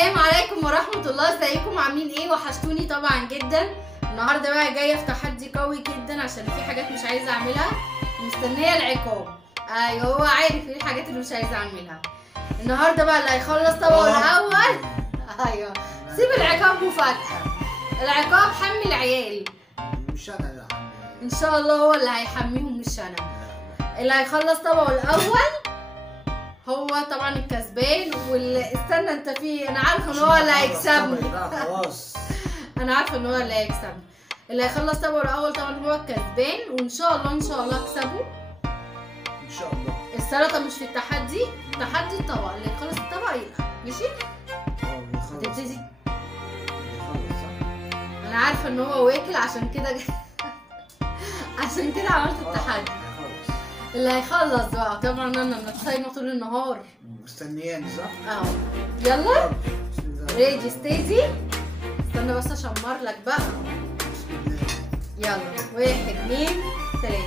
السلام عليكم ورحمة الله، ازيكم عاملين ايه؟ وحشتوني طبعا جدا. النهارده بقى جايه في تحدي قوي جدا عشان في حاجات مش عايزه اعملها ومستنيه العقاب. ايوه هو عارف ايه الحاجات اللي مش عايزه اعملها. النهارده بقى اللي هيخلص طبقه الاول ايوه سيب العقاب مفاجأة. العقاب حمي العيال، مش انا اللي هحمي، ان شاء الله هو اللي هيحميهم مش انا. اللي هيخلص طبقه الاول هو طبعا الكسبان. واللي استنى انت فيه، انا عارفه ان هو اللي هيكسبني خلاص انا عارفه ان هو اللي هيكسبني. اللي هيخلص طبقه الاول طبعا هو الكسبان، وان شاء الله ان شاء الله اكسبه ان شاء الله. السلطه مش في التحدي، تحدي الطبق. اللي يخلص الطبق يبقى ماشي. هتبتدي انا عارفه ان هو واكل عشان كده عشان كده عملت التحدي. اللي هيخلص بقى طبعا انا صايمه طول النهار مستنياني صح؟ اهو. يلا ريدي ستيدي. استنى بس اشمر لك بقى. يلا 1 2 3.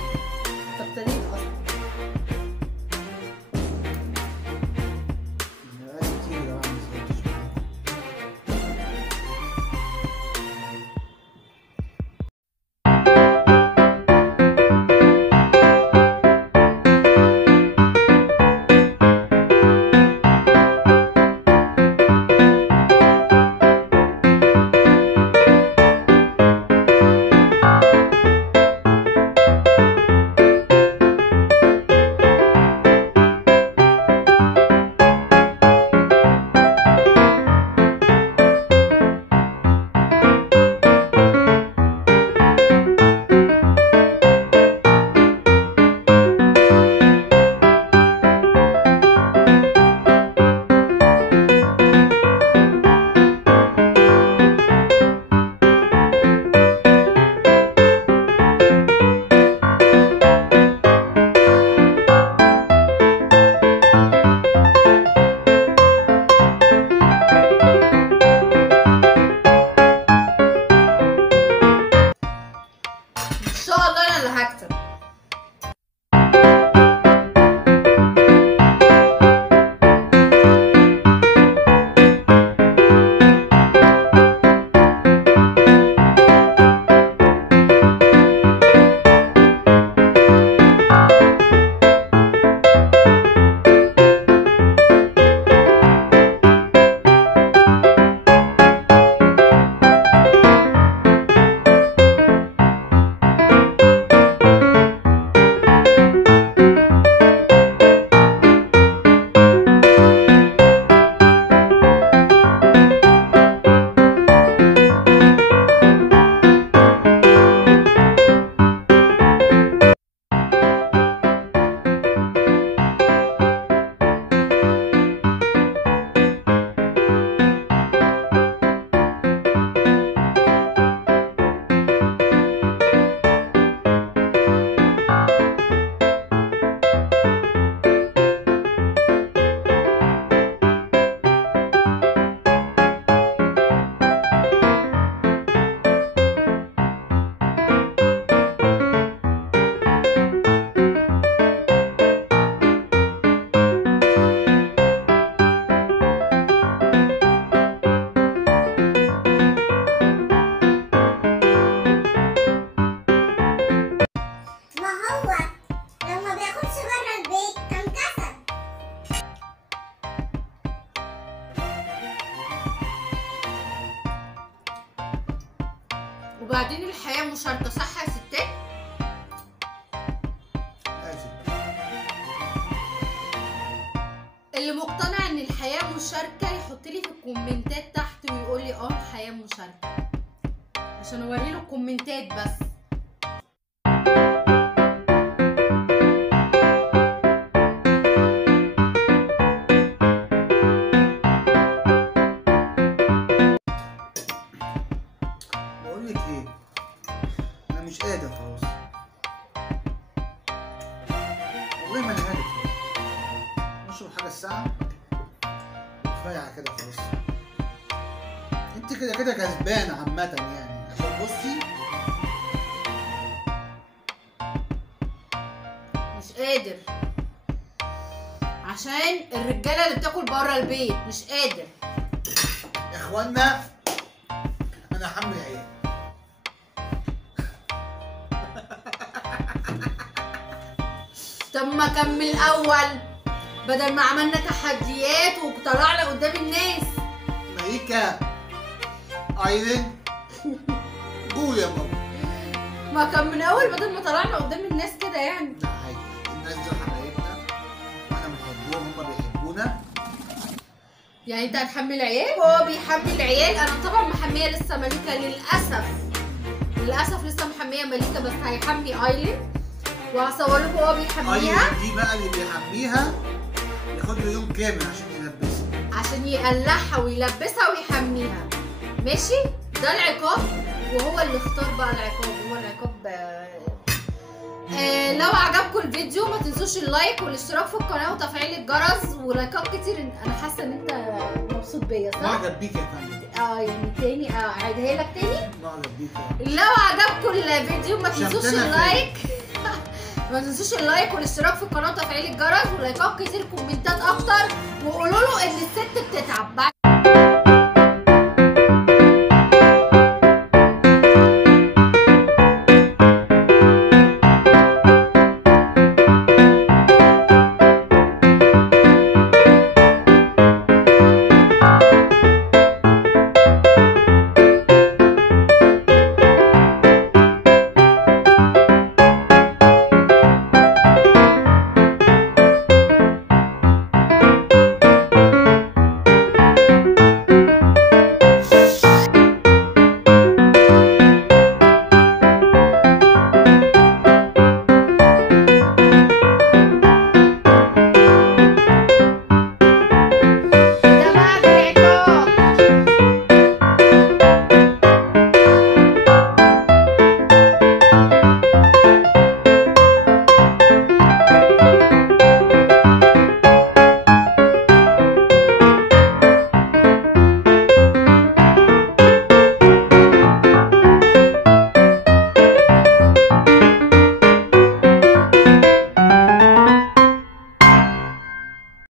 طب ابتديت اصلا. ان شاء الله انا اللي هكسب. وبعدين الحياة مشاركة صح يا ستات؟ اللي مقتنع ان الحياة مشاركة يحط لي في الكومنتات تحت ويقول لي الحياة مشاركة، عشان اوري له الكومنتات بس. مش قادر خلاص والله، ما انا قادر خلاص. نشرب حاجه الساعه كفايه على كده خلاص. انت كده كده كسبانه عامه يعني، عشان بصي مش قادر عشان الرجاله اللي بتاكل بره البيت مش قادر. اخوانا انا حمل عيال. طب ما كان من الاول بدل ما عملنا تحديات وطلعنا قدام الناس. مليكة ايلين قول يا ماما. ما كان من الاول بدل ما طلعنا قدام الناس كده يعني. لا عادي، الناس دول حبايبنا واحنا بنحبهم هما بيحبونا. يعني انت هتحمل عيال؟ هو بيحمل عيال. انا طبعا محميه لسه مليكه للاسف. للاسف لسه محميه مليكه بس هيحمي ايلين وهصور لكم وهو بيحميها. ايلين دي بقى اللي بيحميها ياخد له يوم كامل عشان يلبسها، عشان يقلعها ويلبسها ويحميها. ماشي؟ ده العقاب وهو اللي اختار بقى العقاب. هو العقاب لو عجبكم الفيديو ما تنسوش اللايك والاشتراك في القناه وتفعيل الجرس ولايكات كتير. انا حاسه ان انت مبسوط بيا صح؟ معجب بيك يا فندم. يعني تاني اعيدها لك تاني. معجب بيك. لو عجبكم الفيديو ما تنسوش اللايك ما تنسوش اللايك والاشتراك في القناه وتفعيل الجرس ولايكات كتير، كومنتات اكتر، وقولوا له ان الست بتتعب.